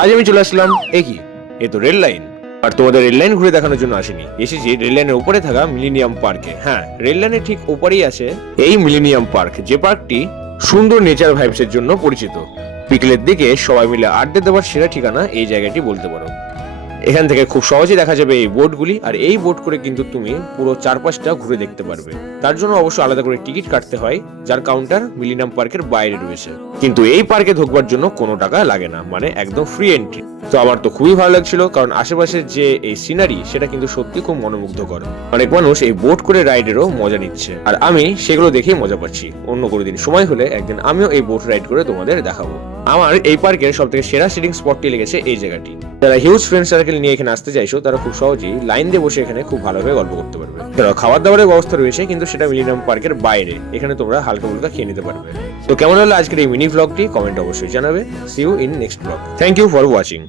আজ আমি চলে আসলাম এ তো রেল লাইন। আর তোমাদের রেল লাইন ঘুরে দেখানোর জন্য আসেনি, এসেছি রেল লাইনের উপরে থাকা মিলেনিয়াম পার্কে। হ্যাঁ, রেল লাইনের ঠিক উপরেই আছে এই মিলেনিয়াম পার্ক, যে পার্কটি সুন্দর নেচার ভাইবসের জন্য পরিচিত। বিকেলের দিকে সবাই মিলে আড্ডা দেওয়ার সেরা ঠিকানা এই জায়গাটি বলতে পারো। এখান থেকে খুব সহজেই দেখা যাবে এই বোটগুলি, আর এই বোট করে কিন্তু তুমি পুরো চারপাশটা ঘুরে দেখতে পারবে। তার জন্য অবশ্য আলাদা করে টিকিট কাটতে হয়, যার কাউন্টার মিলেনিয়াম পার্কের বাইরে রয়েছে। কিন্তু এই পার্কে ঢোকবার জন্য কোনো টাকা লাগে না, মানে একদম ফ্রি এন্ট্রি। তো আমার তো খুবই ভালো লাগছিল, কারণ আশেপাশের যে এই সিনারি সেটা কিন্তু সত্যি খুব মনোমুগ্ধকর। অনেক মানুষ এই বোট করে রাইডেরও মজা নিচ্ছে, আর আমি সেগুলো দেখেই মজা পাচ্ছি। অন্য কোনো দিন সময় হলে একদিন আমিও এই বোট রাইড করে তোমাদের দেখাবো। আমার এই পার্কের সব থেকে সেরা সিটিং স্পটটি লেগেছে এই জায়গাটি। যারা হিউজ ফ্রেন্ড সার্কেল নিয়ে এখানে আসতে চাইছো, তারা খুব সহজেই লাইন দিয়ে বসে এখানে খুব ভালোভাবে গল্প করতে পারবে। খাবার দাবারের ব্যবস্থা রয়েছে, কিন্তু সেটা মিলেনিয়াম পার্কের বাইরে। এখানে তোমরা হালকা ফুলকা খেয়ে নিতে পারবে। তো কেমন হলো আজকের এই মিনি ভ্লগটি, কমেন্ট অবশ্যই জানাবে। See you in next vlog. Thank you for watching.